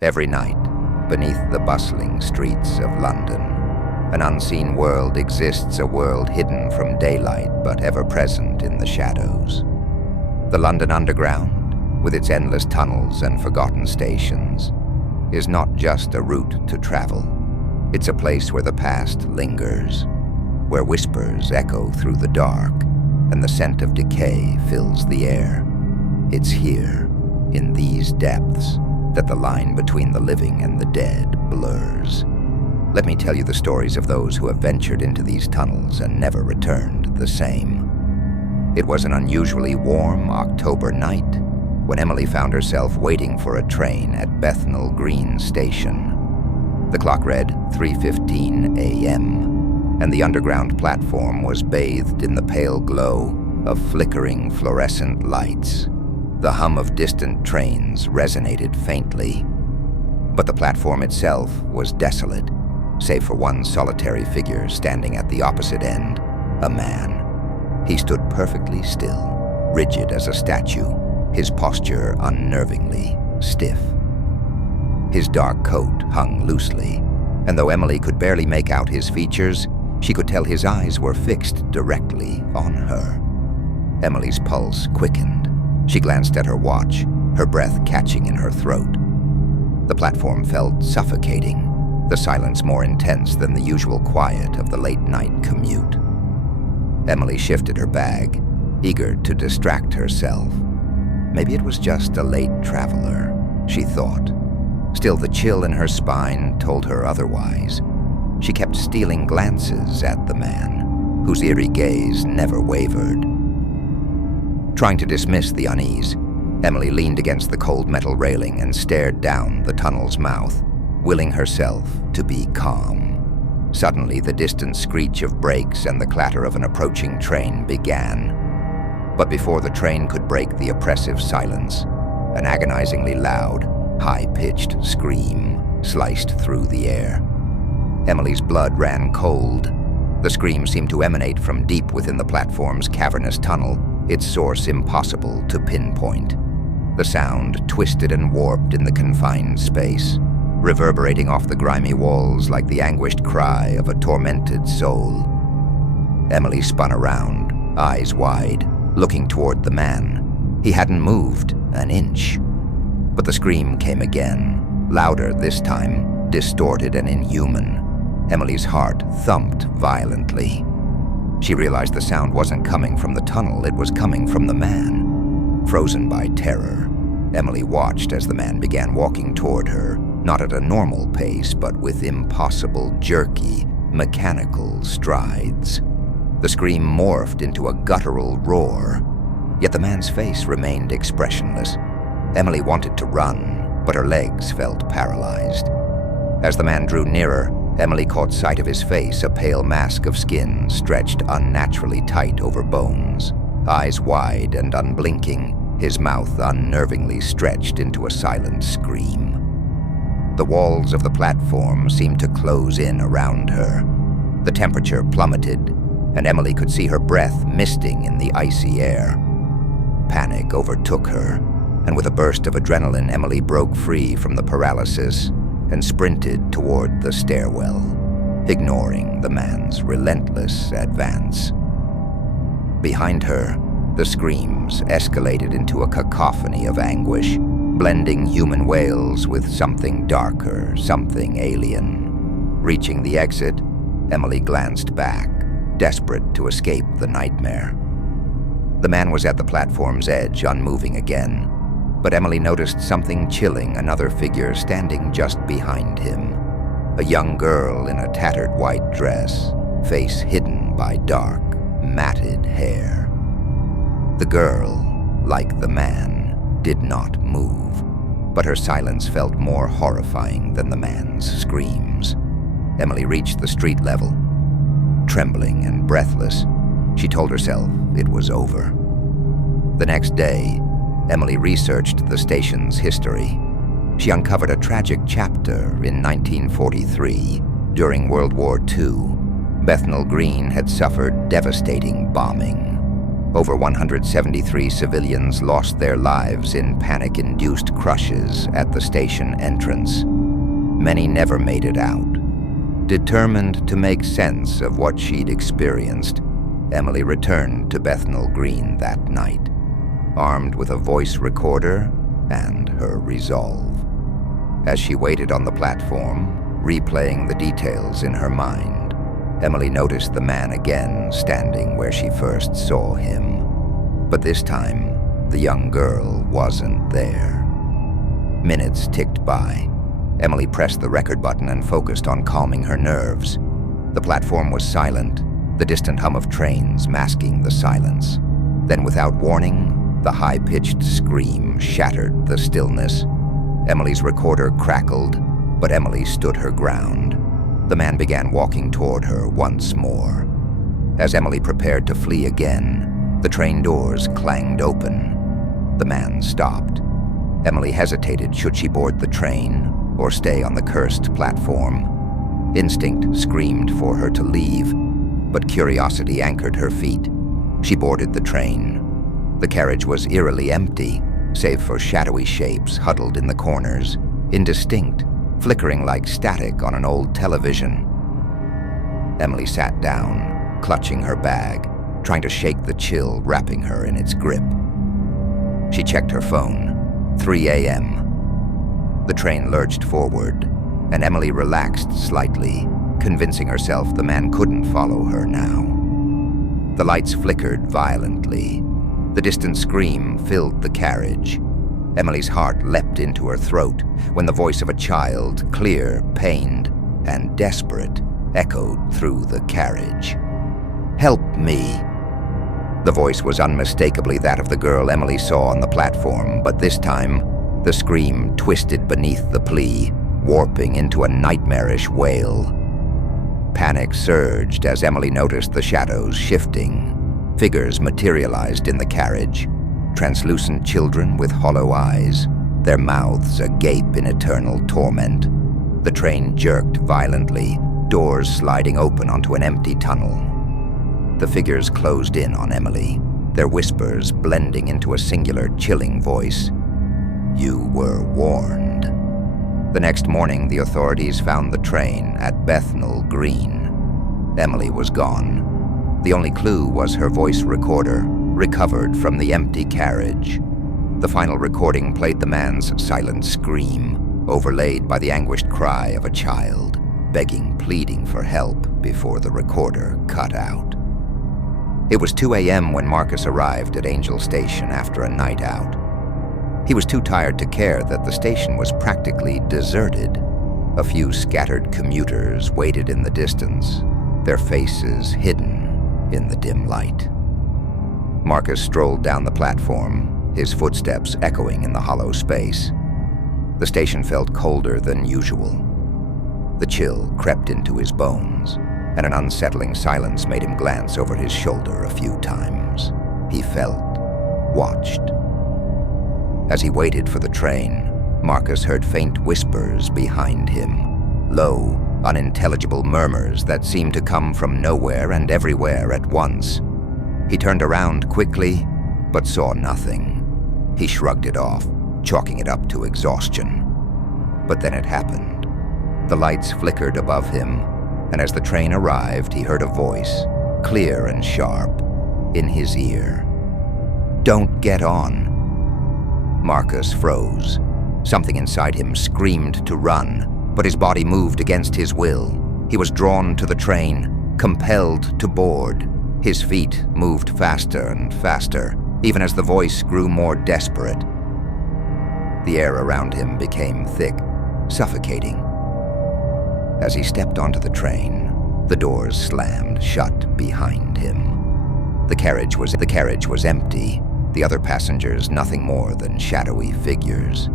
Every night, beneath the bustling streets of London, an unseen world exists, a world hidden from daylight but ever present in the shadows. The London Underground, with its endless tunnels and forgotten stations, is not just a route to travel. It's a place where the past lingers, where whispers echo through the dark and the scent of decay fills the air. It's here, in these depths, that the line between the living and the dead blurs. Let me tell you the stories of those who have ventured into these tunnels and never returned the same. It was an unusually warm October night when Emily found herself waiting for a train at Bethnal Green Station. The clock read 3:15 a.m., and the underground platform was bathed in the pale glow of flickering fluorescent lights. The hum of distant trains resonated faintly, but the platform itself was desolate, save for one solitary figure standing at the opposite end, a man. He stood perfectly still, rigid as a statue, his posture unnervingly stiff. His dark coat hung loosely, and though Emily could barely make out his features, she could tell his eyes were fixed directly on her. Emily's pulse quickened. She glanced at her watch, her breath catching in her throat. The platform felt suffocating, the silence more intense than the usual quiet of the late-night commute. Emily shifted her bag, eager to distract herself. Maybe it was just a late traveler, she thought. Still, the chill in her spine told her otherwise. She kept stealing glances at the man, whose eerie gaze never wavered. Trying to dismiss the unease, Emily leaned against the cold metal railing and stared down the tunnel's mouth, willing herself to be calm. Suddenly, the distant screech of brakes and the clatter of an approaching train began. But before the train could break the oppressive silence, an agonizingly loud, high-pitched scream sliced through the air. Emily's blood ran cold. The scream seemed to emanate from deep within the platform's cavernous tunnel, its source impossible to pinpoint. The sound twisted and warped in the confined space, reverberating off the grimy walls like the anguished cry of a tormented soul. Emily spun around, eyes wide, looking toward the man. He hadn't moved an inch. But the scream came again, louder this time, distorted and inhuman. Emily's heart thumped violently. She realized the sound wasn't coming from the tunnel, it was coming from the man. Frozen by terror, Emily watched as the man began walking toward her, not at a normal pace, but with impossible, jerky, mechanical strides. The scream morphed into a guttural roar, yet the man's face remained expressionless. Emily wanted to run, but her legs felt paralyzed. As the man drew nearer, Emily caught sight of his face, a pale mask of skin stretched unnaturally tight over bones. Eyes wide and unblinking, his mouth unnervingly stretched into a silent scream. The walls of the platform seemed to close in around her. The temperature plummeted, and Emily could see her breath misting in the icy air. Panic overtook her, and with a burst of adrenaline, Emily broke free from the paralysis and sprinted toward the stairwell, ignoring the man's relentless advance. Behind her, the screams escalated into a cacophony of anguish, blending human wails with something darker, something alien. Reaching the exit, Emily glanced back, desperate to escape the nightmare. The man was at the platform's edge, unmoving again. But Emily noticed something chilling, another figure standing just behind him. A young girl in a tattered white dress, face hidden by dark, matted hair. The girl, like the man, did not move, but her silence felt more horrifying than the man's screams. Emily reached the street level. Trembling and breathless, she told herself it was over. The next day, Emily researched the station's history. She uncovered a tragic chapter in 1943. During World War II, Bethnal Green had suffered devastating bombing. Over 173 civilians lost their lives in panic-induced crushes at the station entrance. Many never made it out. Determined to make sense of what she'd experienced, Emily returned to Bethnal Green that night, armed with a voice recorder and her resolve. As she waited on the platform, replaying the details in her mind, Emily noticed the man again standing where she first saw him. But this time, the young girl wasn't there. Minutes ticked by. Emily pressed the record button and focused on calming her nerves. The platform was silent, the distant hum of trains masking the silence. Then, without warning, the high-pitched scream shattered the stillness. Emily's recorder crackled, but Emily stood her ground. The man began walking toward her once more. As Emily prepared to flee again, the train doors clanged open. The man stopped. Emily hesitated should she board the train or stay on the cursed platform. Instinct screamed for her to leave, but curiosity anchored her feet. She boarded the train. The carriage was eerily empty, save for shadowy shapes huddled in the corners, indistinct, flickering like static on an old television. Emily sat down, clutching her bag, trying to shake the chill wrapping her in its grip. She checked her phone. 3 a.m. The train lurched forward, and Emily relaxed slightly, convincing herself the man couldn't follow her now. The lights flickered violently. The distant scream filled the carriage. Emily's heart leapt into her throat when the voice of a child, clear, pained, and desperate, echoed through the carriage. "Help me!" The voice was unmistakably that of the girl Emily saw on the platform, but this time, the scream twisted beneath the plea, warping into a nightmarish wail. Panic surged as Emily noticed the shadows shifting. Figures materialized in the carriage, translucent children with hollow eyes, their mouths agape in eternal torment. The train jerked violently, doors sliding open onto an empty tunnel. The figures closed in on Emily, their whispers blending into a singular, chilling voice. "You were warned." The next morning, the authorities found the train at Bethnal Green. Emily was gone. The only clue was her voice recorder, recovered from the empty carriage. The final recording played the man's silent scream, overlaid by the anguished cry of a child, begging, pleading for help before the recorder cut out. It was 2 a.m. when Marcus arrived at Angel Station after a night out. He was too tired to care that the station was practically deserted. A few scattered commuters waited in the distance, their faces hidden in the dim light. Marcus strolled down the platform, his footsteps echoing in the hollow space. The station felt colder than usual. The chill crept into his bones, and an unsettling silence made him glance over his shoulder a few times. He felt watched. As he waited for the train, Marcus heard faint whispers behind him, low, unintelligible murmurs that seemed to come from nowhere and everywhere at once. He turned around quickly, but saw nothing. He shrugged it off, chalking it up to exhaustion. But then it happened. The lights flickered above him, and as the train arrived, he heard a voice, clear and sharp, in his ear. "Don't get on." Marcus froze. Something inside him screamed to run, but his body moved against his will. He was drawn to the train, compelled to board. His feet moved faster and faster, even as the voice grew more desperate. The air around him became thick, suffocating. As he stepped onto the train, the doors slammed shut behind him. The carriage was empty, the other passengers nothing more than shadowy figures.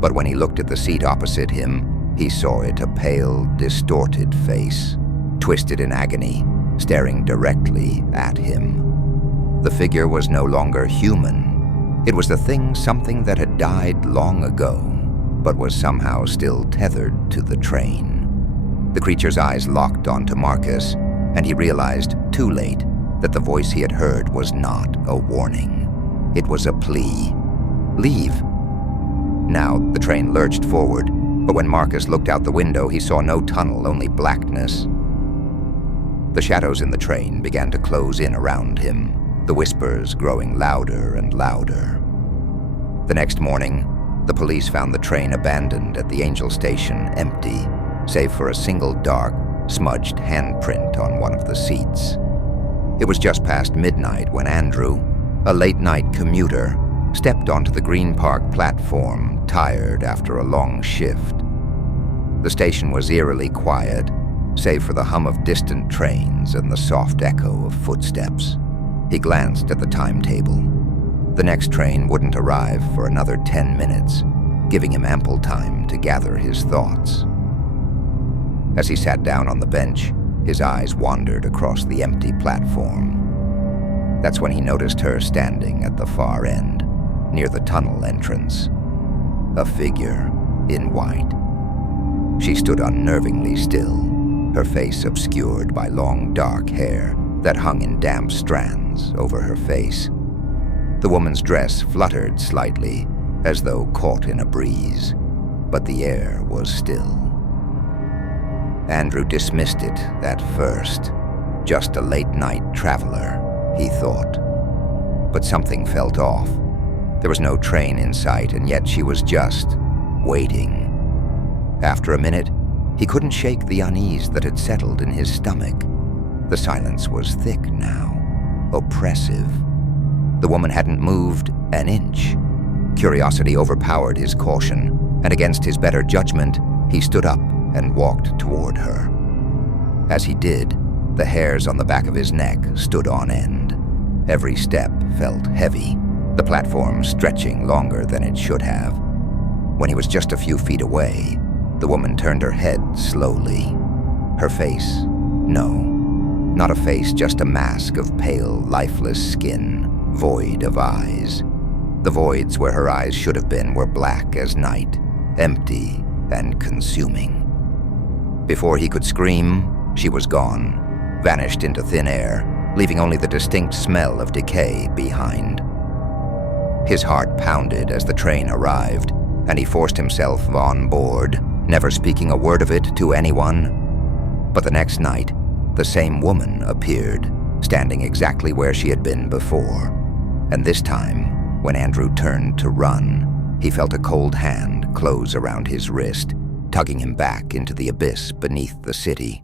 But when he looked at the seat opposite him, he saw it a pale, distorted face, twisted in agony, staring directly at him. The figure was no longer human. It was the something that had died long ago, but was somehow still tethered to the train. The creature's eyes locked onto Marcus, and he realized, too late, that the voice he had heard was not a warning. It was a plea. Leave. Now, the train lurched forward, but when Marcus looked out the window, he saw no tunnel, only blackness. The shadows in the train began to close in around him, the whispers growing louder and louder. The next morning, the police found the train abandoned at the Angel station, empty, save for a single dark, smudged handprint on one of the seats. It was just past midnight when Andrew, a late-night commuter, stepped onto the Green Park platform, tired after a long shift. The station was eerily quiet, save for the hum of distant trains and the soft echo of footsteps. He glanced at the timetable. The next train wouldn't arrive for another 10 minutes, giving him ample time to gather his thoughts. As he sat down on the bench, his eyes wandered across the empty platform. That's when he noticed her standing at the far end, near the tunnel entrance. A figure in white. She stood unnervingly still, her face obscured by long dark hair that hung in damp strands over her face. The woman's dress fluttered slightly, as though caught in a breeze, but the air was still. Andrew dismissed it at first. Just a late-night traveler, he thought. But something felt off. There was no train in sight, and yet she was just waiting. After a minute, he couldn't shake the unease that had settled in his stomach. The silence was thick now, oppressive. The woman hadn't moved an inch. Curiosity overpowered his caution, and against his better judgment, he stood up and walked toward her. As he did, the hairs on the back of his neck stood on end. Every step felt heavy, the platform stretching longer than it should have. When he was just a few feet away, the woman turned her head slowly. Her face, no, not a face, just a mask of pale, lifeless skin, void of eyes. The voids where her eyes should have been were black as night, empty and consuming. Before he could scream, she was gone, vanished into thin air, leaving only the distinct smell of decay behind. His heart pounded as the train arrived, and he forced himself on board, never speaking a word of it to anyone. But the next night, the same woman appeared, standing exactly where she had been before. And this time, when Andrew turned to run, he felt a cold hand close around his wrist, tugging him back into the abyss beneath the city.